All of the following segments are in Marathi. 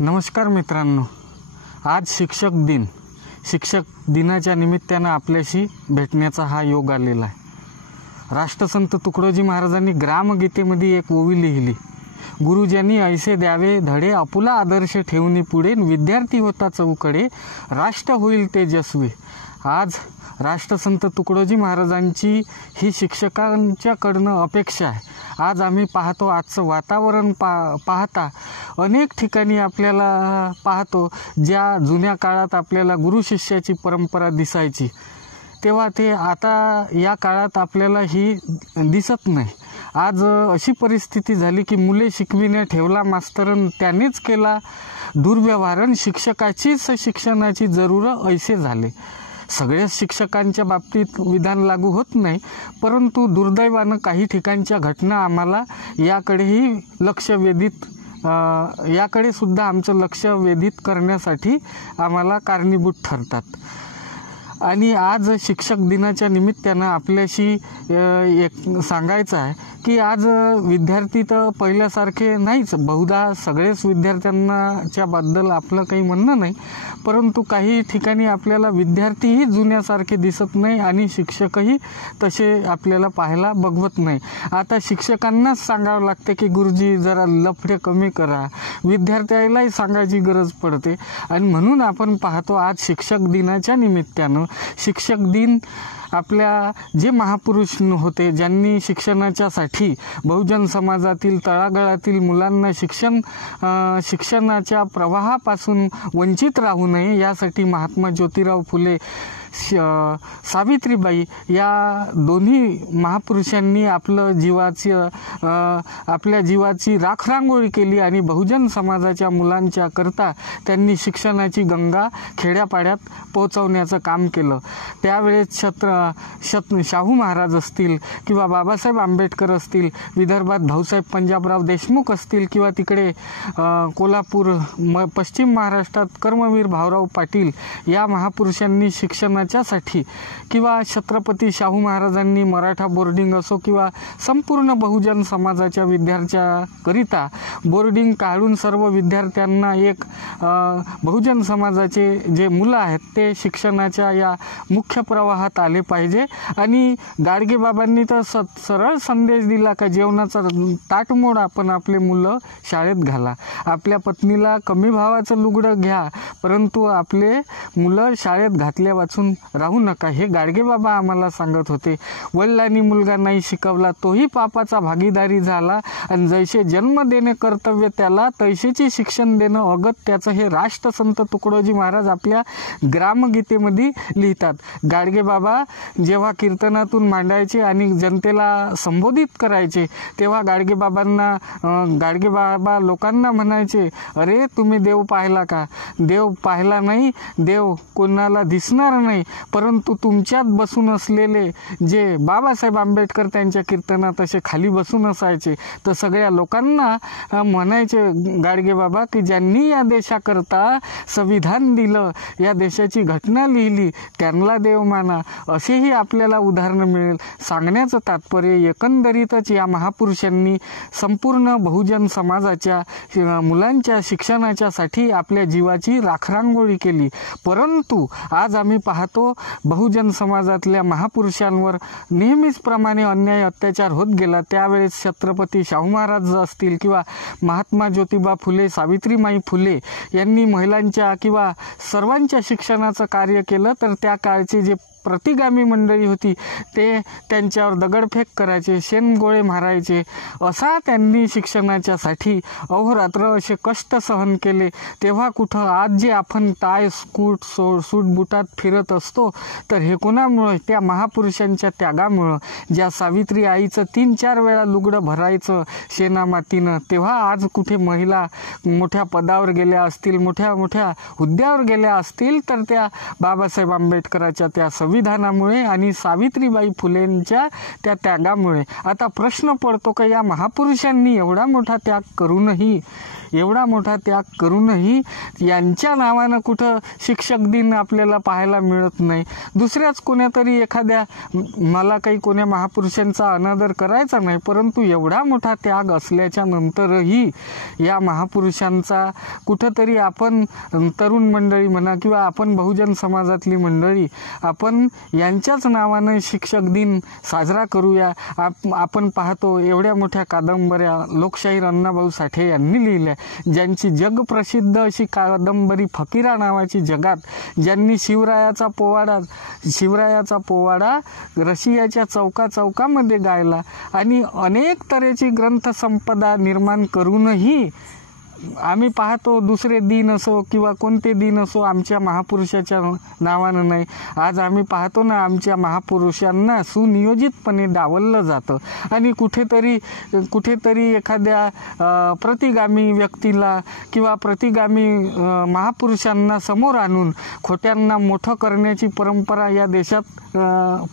नमस्कार मित्रांनो, आज शिक्षक दिन. शिक्षक दिनाच्या निमित्तानं आपल्याशी भेटण्याचा हा योग आलेला आहे. राष्ट्रसंत तुकडोजी महाराजांनी ग्रामगीतेमध्ये एक ओवी लिहिली. गुरुजनी ऐसे द्यावे धडे, आपुला आदर्श ठेवणी पुढे, विद्यार्थी होता चौकडे, राष्ट्र होईल तेजस्वी. आज राष्ट्रसंत तुकडोजी महाराजांची ही शिक्षकांच्याकडनं अपेक्षा आहे. आज आम्ही पाहतो, आजचं वातावरण पाहता अनेक ठिकाणी आपल्याला पाहतो ज्या जुन्या काळात आपल्याला गुरु शिष्याची परंपरा दिसायची, तेव्हा ते आता या काळात आपल्याला ही दिसत नाही. आज अशी परिस्थिती झाली की मुले शिकविण्या ठेवला मास्तरन, त्यानेच केला दुर्व्यवहारन, शिक्षकाचीच शिक्षणाची जरूर ऐसे झाले. सगळ्याच शिक्षकांच्या बाबतीत विधान लागू होत नाही, परंतु दुर्दैवानं काही ठिकाणच्या घटना आम्हाला याकडेही याकडे सुद्धा आमचं लक्ष वेधित करण्यासाठी आम्हाला कारणीभूत ठरतात. आणि आज शिक्षक दिनाच्या निमित्तानं आपल्याशी एक सांगायचं आहे की आज विद्यार्थी तर पहिल्यासारखे नाहीच. बहुधा सगळेच विद्यार्थ्यांच्या बद्दल आपलं काही म्हणणं नाही, परंतु काही ठिकाणी आपल्याला विद्यार्थीही जुन्यासारखे दिसत नाही आणि शिक्षकही तसे आपल्याला पाहायला बघवत नाही. आता शिक्षकांनाच सांगावं लागते की गुरुजी जरा लफडे कमी करा, विद्यार्थ्यालाही सांगायची गरज पडते. आणि म्हणून आपण पाहतो आज शिक्षक दिनाच्या निमित्तानं शिक्षक दिन आपल्या जे महापुरुष होते, ज्यांनी शिक्षणाच्यासाठी बहुजन समाजातील तळागाळातील मुलांना शिक्षणाच्या प्रवाहापासून वंचित राहू नये यासाठी महात्मा ज्योतिराव फुले, सावित्रीबाई या दोन्ही महापुरुषांनी आपल्या जीवाची राखरांगोळी केली आणि बहुजन समाजाच्या मुलांच्या करता त्यांनी शिक्षणाची गंगा खेड्यापाड्यात पोहोचवण्याचं काम केलं. त्यावेळेस शाहू महाराज असतील किंवा बाबासाहेब आंबेडकर असतील, विदर्भात भाऊसाहेब पंजाबराव देशमुख असतील किंवा तिकडे कोल्हापूर पश्चिम महाराष्ट्रात कर्मवीर भाऊराव पाटील या महापुरुषांनी शिक्षणाच्यासाठी किंवा छत्रपती शाहू महाराजांनी मराठा बोर्डिंग असो किंवा संपूर्ण बहुजन समाजाच्या विद्यार्थ्याकरिता बोर्डिंग काढून सर्व विद्यार्थ्यांना एक बहुजन समाजाचे जे मुलं आहेत ते शिक्षणाच्या या मुख्य प्रवाहात आले पाहिजे. आणि गाडगेबाबांनी तर सरळ संदेश दिला का जेवणाचा ताट मोडा पण आपले मुलं शाळेत घाला. आपल्या पत्नीला कमी भावाचं लुगडं घ्या, परंतु आपले मुलं शाळेत घातल्या वाचून राहू नका. हे गाडगेबाबा आम्हाला सांगत होते. वडिलांनी मुलगा नाही शिकवला तोही पापाचा भागीदारी झाला, आणि जैसे जन्म देणे कर्तव्य त्याला तैसेचे शिक्षण देणं अगत्याचं, हे राष्ट्रसंत तुकडोजी महाराज आपल्या ग्रामगीतेमध्ये लिहितात. गाडगेबाबा जेव्हा कीर्तनातून मांडायचे आणि जनतेला संबोधित करायचे तेव्हा गाडगेबाबा लोकांना म्हणायचे, अरे तुम्ही देव पाहिला का? देव पाहिला नाही, देव कोणाला दिसणार नाही, परंतु तुमच्यात बसून असलेले जे बाबासाहेब आंबेडकर त्यांच्या कीर्तनात असे खाली बसून असायचे, तर सगळ्या लोकांना म्हणायचे गाडगेबाबा की ज्यांनी या देशाकरता संविधान दिलं, या देशाची घटना लिहिली, त्यांना देव माना. असेही आपल्याला उदाहरणं मिळेल. सांगण्याचं तात्पर्य एकंदरीतच या महापुरुषांनी संपूर्ण बहुजन समाजाच्या मुलांच्या शिक्षणाच्यासाठी आपल्या जीवाची राखरांगोळी केली. परंतु आज आम्ही पाहतो बहुजन समाजातल्या महापुरुषांवर नेहमीच प्रमाणे अन्याय अत्याचार होत गेला. त्यावेळेस छत्रपती शाहू महाराज असतील किंवा महात्मा ज्योतिबा फुले, सावित्रीबाई फुले यांनी महिलांच्या किंवा सर्वांच्या शिक्षणाचं कार्य केलं, तर त्या काळचे जे प्रतिगामी मंडळी होती ते त्यांच्यावर दगडफेक करायचे, शेणगोळे मारायचे. असा त्यांनी शिक्षणाच्यासाठी अहोरात्र असे कष्ट सहन केले. तेव्हा कुठं आज जे आपण टाय सूट बुटात फिरत असतो, तर हे कोणामुळं? त्या महापुरुषांच्या त्यागामुळं. ज्या सावित्री आईचं 3-4 वेळा लुगडं भरायचं शेणामातीनं, तेव्हा आज कुठे महिला मोठ्या पदावर गेल्या असतील, मोठ्या मोठ्या हुद्द्यावर गेल्या असतील, तर त्या बाबासाहेब आंबेडकरांच्या त्या संविधानामुळे आणि सावित्रीबाई फुलेंच्या त्या त्यागामुळे. आता प्रश्न पडतो का या महापुरुषांनी एवढा मोठा त्याग करूनही एवढा मोठा त्याग करूनही यांच्या नावानं कुठं शिक्षक दिन आपल्याला पाहायला मिळत नाही. दुसऱ्याच कोण्यातरी एखाद्या, मला काही कोण्या महापुरुषांचा अनादर करायचा नाही, परंतु एवढा मोठा त्याग असल्याच्या नंतरही या महापुरुषांचा कुठंतरी आपण तरुण मंडळी म्हणा किंवा आपण बहुजन समाजातली मंडळी आपण यांच्याच नावानं शिक्षक दिन साजरा करूया. आपण पाहतो एवढ्या मोठ्या कादंबऱ्या लोकशाहीर अण्णाभाऊ साठे यांनी लिहिल्या, ज्यांची जगप्रसिद्ध अशी कादंबरी फकीरा नावाची जगात ज्यांनी शिवरायाचा पोवाडा रशियाच्या चौकामध्ये गायला आणि अनेक तऱ्हेची ग्रंथसंपदा निर्माण करूनही आम्ही पाहतो दुसरे दिन असो किंवा कोणते दिन असो आमच्या महापुरुषाच्या नावानं नाही. आज आम्ही पाहतो ना, आमच्या महापुरुषांना सुनियोजितपणे डावललं जातं आणि कुठेतरी एखाद्या प्रतिगामी व्यक्तीला किंवा प्रतिगामी महापुरुषांना समोर आणून खोट्यांना मोठं करण्याची परंपरा या देशात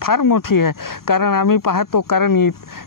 फार मोठी आहे. कारण आम्ही पाहतो, कारण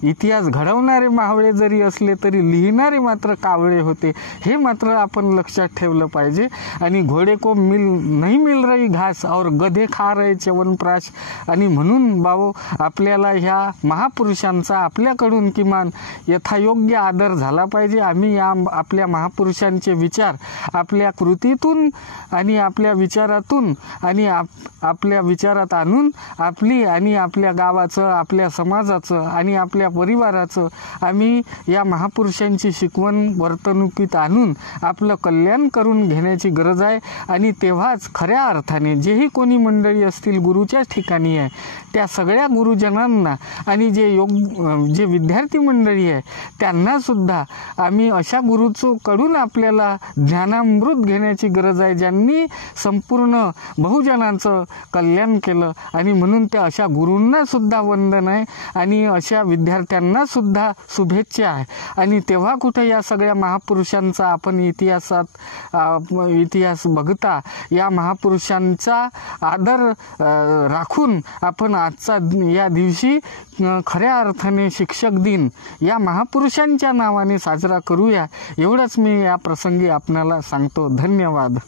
इतिहास घडवणारे मावळे जरी असले तरी लिहिणारे मात्र कावळे होते, हे मात्र आपण लक्षात ठेवलं पाहिजे. आणि घोडे को नहीं मिल रही घास और गधे खा रहे च्यवनप्राश. आणि म्हणून बाबो आपल्याला ह्या महापुरुषांचा आपल्याकडून किमान यथायोग्य आदर झाला पाहिजे. आम्ही या आपल्या महापुरुषांचे विचार आपल्या कृतीतून आणि आपल्या विचारातून आणि आपल्या विचारात आणून आपली आणि आपल्या गावाचं, आपल्या समाजाचं आणि आपल्या परिवाराचं आम्ही या महापुरुषांची शिकवण वर्तणुकीत आणून आपलं कल्याण करून घेण्याची गरज आहे. आणि तेव्हाच खऱ्या अर्थाने जेही कोणी मंडळी असतील गुरुच्याच ठिकाणी आहे त्या सगळ्या गुरुजनांना आणि जे विद्यार्थी मंडळी आहे त्यांना सुद्धा आम्ही अशा गुरुकडून आपल्याला ज्ञानामृत घेण्याची गरज आहे, ज्यांनी संपूर्ण बहुजनांचं कल्याण केलं. आणि म्हणून त्या अशा गुरूंना सुद्धा वंदन आहे आणि अशा विद्यार्थ्यांना सुद्धा शुभेच्छा आहे. आणि तेव्हा कुठे या सगळ्या महापुरुषांचा आपण इतिहास बघता या महापुरुषांचा आदर राखून आपण आजचा या दिवशी खऱ्या अर्थाने शिक्षक दिन या महापुरुषांच्या नावाने साजरा करूया, एवढंच मी या प्रसंगी आपणाला सांगतो. धन्यवाद.